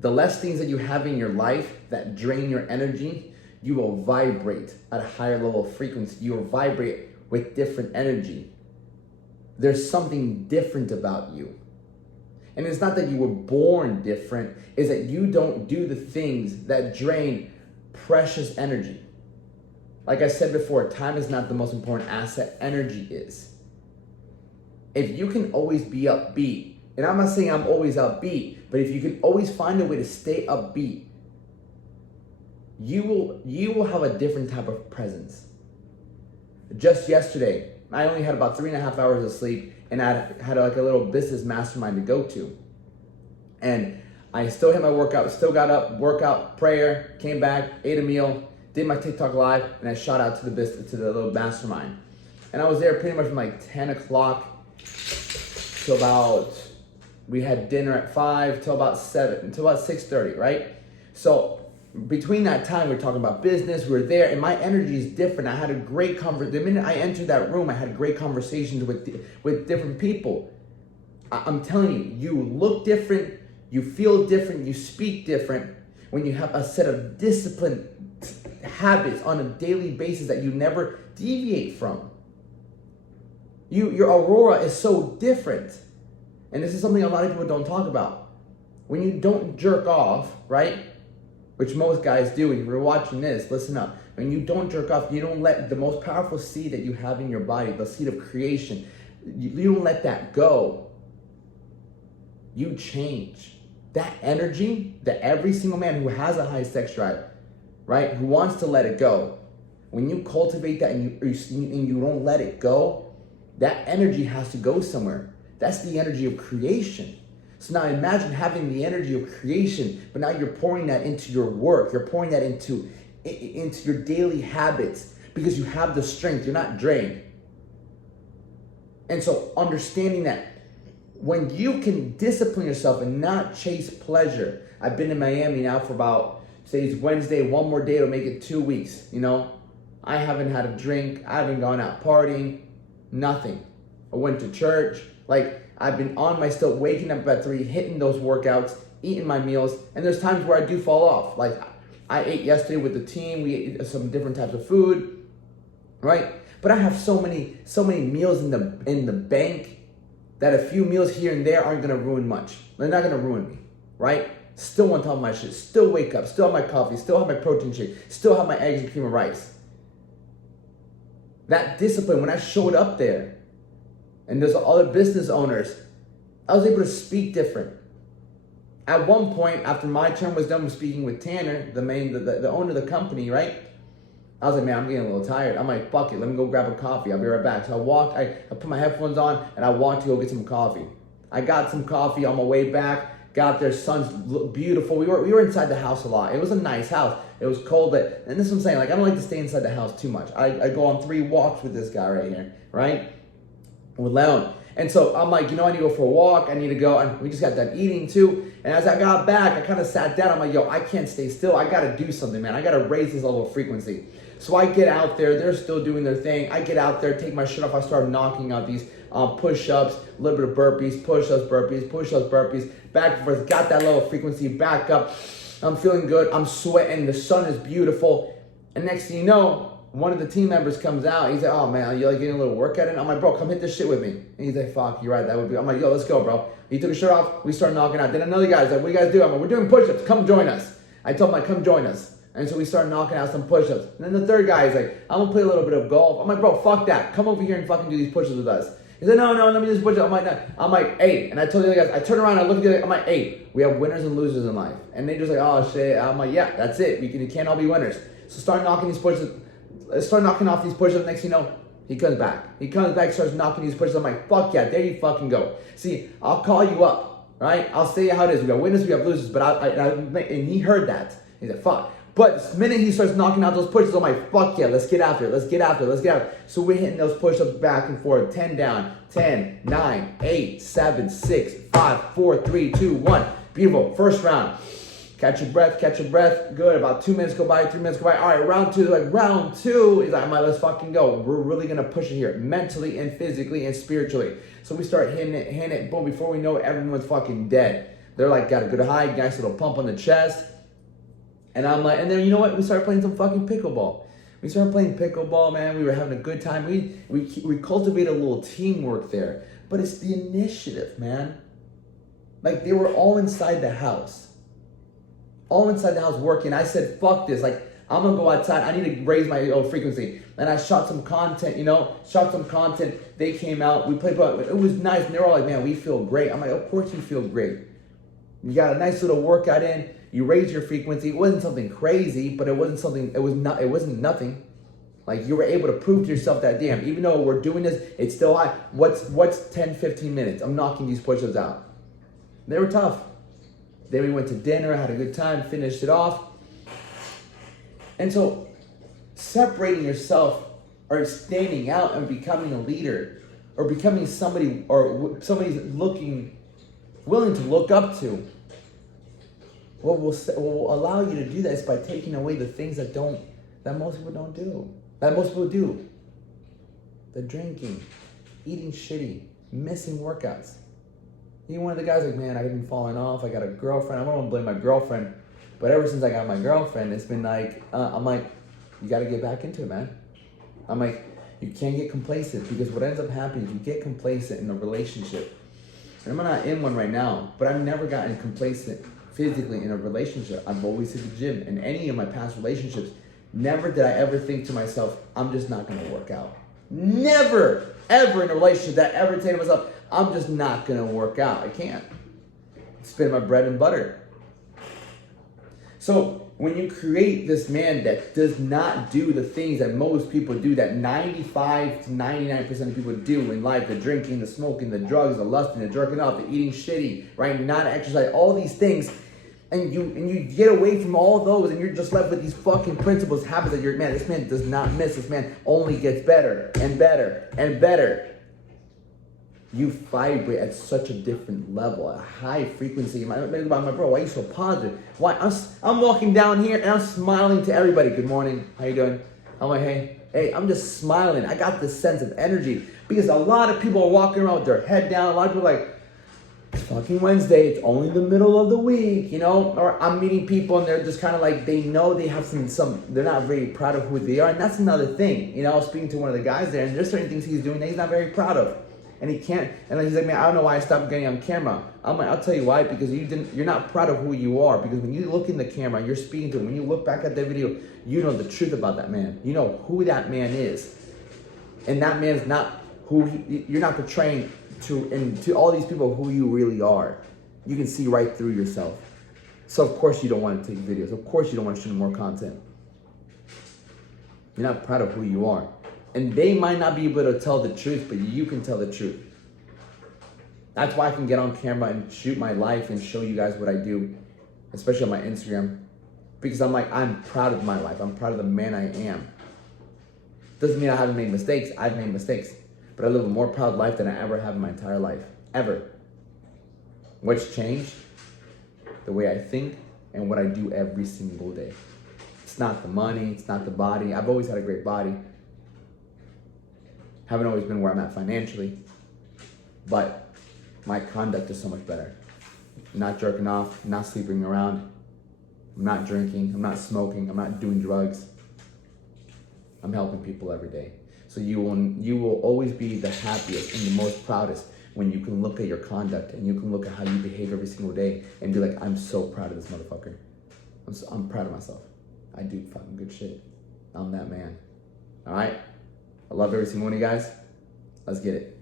the less things that you have in your life that drain your energy, you will vibrate at a higher level of frequency. You will vibrate with different energy. There's something different about you. And it's not that you were born different, it's that you don't do the things that drain precious energy. Like I said before, time is not the most important asset, energy is. If you can always be upbeat, and I'm not saying I'm always upbeat, but if you can always find a way to stay upbeat, you will have a different type of presence. Just yesterday, I only had about 3.5 hours of sleep, and I had like a little business mastermind to go to. And I still hit my workout, still got up, workout, prayer, came back, ate a meal, did my TikTok live, and I shot out to the business, to the little mastermind. And I was there pretty much from like 10 o'clock to about, we had dinner at 5 till about 7, till about 6:30, right? So between that time, we were talking about business, we were there, and my energy is different. I had a great conversation. The minute I entered that room, I had great conversations with different people. I'm telling you, you look different, you feel different, you speak different when you have a set of disciplined habits on a daily basis that you never deviate from. Your aurora is so different. And this is something a lot of people don't talk about. When you don't jerk off, right? Which most guys do. If you're watching this, listen up. When you don't jerk off, you don't let the most powerful seed that you have in your body, the seed of creation, you don't let that go. You change. That energy that every single man who has a high sex drive, right, who wants to let it go, when you cultivate that and you don't let it go, that energy has to go somewhere. That's the energy of creation. So now imagine having the energy of creation, but now you're pouring that into your work. You're pouring that into your daily habits because you have the strength. You're not drained. And so understanding that when you can discipline yourself and not chase pleasure. I've been in Miami now for about, say it's Wednesday, one more day to make it 2 weeks, you know. I haven't had a drink. I haven't gone out partying, nothing. I went to church. Like, I've been on my still, waking up at 3, hitting those workouts, eating my meals, and there's times where I do fall off. Like, I ate yesterday with the team. We ate some different types of food, right? But I have so many meals in the bank that a few meals here and there aren't gonna ruin much. They're not gonna ruin me, right? Still on top of my shit. Still wake up. Still have my coffee. Still have my protein shake. Still have my eggs and cream of rice. That discipline, when I showed up there, and there's other business owners, I was able to speak different. At one point, after my term was done with speaking with Tanner, the owner of the company, right? I was like, man, I'm getting a little tired. I'm like, fuck it, let me go grab a coffee. I'll be right back. So I walked, I put my headphones on, and I walked to go get some coffee. I got some coffee on my way back, got there, sun's beautiful. We were inside the house a lot. It was a nice house. It was cold, and this is what I'm saying, like, I don't like to stay inside the house too much. I go on 3 walks with this guy right here, right? With Leon. And so I'm like, you know, I need to go for a walk. I need to go. And we just got done eating too. And as I got back, I kind of sat down. I'm like, yo, I can't stay still. I got to do something, man. I got to raise this level of frequency. So I get out there. They're still doing their thing. I get out there, take my shirt off. I start knocking out these push-ups, a little bit of burpees, push-ups, burpees, back and forth. Got that level of frequency, back up. I'm feeling good. I'm sweating. The sun is beautiful. And next thing you know, one of the team members comes out. He's like, oh man, you like getting a little workout in? I'm like, bro, come hit this shit with me. And he's like, fuck, you're right, that would be. I'm like, yo, let's go, bro. He took his shirt off. We started knocking out. Then another guy's like, what do you guys do? I'm like, we're doing push-ups. Come join us. I told him, like, come join us. And so we started knocking out some push-ups. And then the third guy is like, I'm gonna play a little bit of golf. I'm like, bro, fuck that. Come over here and fucking do these push-ups with us. He said, no, let me just push up. I'm like, no. I'm like, hey. And I told the other guys, I turn around, I look at the other, I'm like, hey, we have winners and losers in life. And they just like, oh shit. I'm like, yeah, that's it. We can't all be winners. So start knocking these push-ups. Start knocking off these push-ups. Next thing you know, he comes back. Starts knocking these push-ups. I'm like, fuck yeah, there you fucking go. See, I'll call you up, right? I'll say how it is. We got winners, we have losers. But and he heard that. He said, fuck. But the minute he starts knocking out those push-ups, I'm like, fuck yeah, let's get after it. So we're hitting those push-ups back and forth. 10 down, 10, 9, 8, 7, 6, 5, 4, 3, 2, 1. Beautiful. First round. Catch your breath. Good. About 2 minutes go by, 3 minutes go by. All right, round 2. Like, round 2 is like, all right, let's fucking go. We're really going to push it here, mentally and physically and spiritually. So we start hitting it. Boom, before we know it, everyone's fucking dead. They're like, got a good height, nice little pump on the chest. And I'm like, and then you know what? We started playing some fucking pickleball. We started playing pickleball, man. We were having a good time. We cultivated a little teamwork there. But it's the initiative, man. Like, they were all inside the house. All inside the house working. I said, fuck this. Like, I'm going to go outside. I need to raise my frequency. And I shot some content, They came out. We played. It was nice. And they were all like, man, we feel great. I'm like, of course you feel great. You got a nice little workout in. You raised your frequency. It wasn't something crazy, but it wasn't nothing. Like, you were able to prove to yourself that, damn, even though we're doing this, it's still high. What's 10, 15 minutes? I'm knocking these push-ups out. They were tough. Then we went to dinner, had a good time, finished it off. And so separating yourself or standing out and becoming a leader or becoming somebody or somebody's willing to look up to, what will allow you to do that is by taking away the things that most people don't do. That most people do. The drinking, eating shitty, missing workouts. You're one of the guys like, man, I've been falling off. I got a girlfriend. I don't want to blame my girlfriend. But ever since I got my girlfriend, it's been like, I'm like, you got to get back into it, man. I'm like, you can't get complacent, because what ends up happening is you get complacent in a relationship. And I'm not in one right now, but I've never gotten complacent physically in a relationship. I've always hit the gym. In any of my past relationships, never did I ever think to myself, I'm just not going to work out. Never, ever in a relationship that I ever say to myself, I'm just not going to work out. I can't. It's been my bread and butter. So when you create this man that does not do the things that most people do, that 95 to 99% of people do in life, the drinking, the smoking, the drugs, the lusting, the jerking off, the eating shitty, right? Not exercise, all these things, and you get away from all those, and you're just left with these fucking principles, habits that this man does not miss. This man only gets better and better and better. You vibrate at such a different level, a high frequency. My bro, why are you so positive? Why? I'm walking down here and I'm smiling to everybody. Good morning. How you doing? I'm like, hey, I'm just smiling. I got this sense of energy, because a lot of people are walking around with their head down. A lot of people are like, it's fucking Wednesday. It's only the middle of the week, Or I'm meeting people and they're just kind of like, they know they have some. They're not very proud of who they are, and that's another thing. I was speaking to one of the guys there, and there's certain things he's doing that he's not very proud of. And he can't, and he's like, man, I don't know why I stopped getting on camera. I'm like, I'll tell you why, because you're not proud of who you are. Because when you look in the camera, you're speaking to him. When you look back at that video, you know the truth about that man. You know who that man is. And that man is not you're not portraying to all these people who you really are. You can see right through yourself. So of course you don't want to take videos. Of course you don't want to shoot more content. You're not proud of who you are. And they might not be able to tell the truth, but you can tell the truth. That's why I can get on camera and shoot my life and show you guys what I do, especially on my Instagram. Because I'm proud of my life. I'm proud of the man I am. Doesn't mean I haven't made mistakes. I've made mistakes. But I live a more proud life than I ever have in my entire life. Ever. What's changed? The way I think and what I do every single day. It's not the money. It's not the body. I've always had a great body. Haven't always been where I'm at financially, but my conduct is so much better. I'm not jerking off, I'm not sleeping around, I'm not drinking, I'm not smoking, I'm not doing drugs. I'm helping people every day. So you will always be the happiest and the most proudest when you can look at your conduct and you can look at how you behave every single day and be like, I'm so proud of this motherfucker. I'm proud of myself. I do fucking good shit. I'm that man. All right? I love every single one of you guys. Let's get it.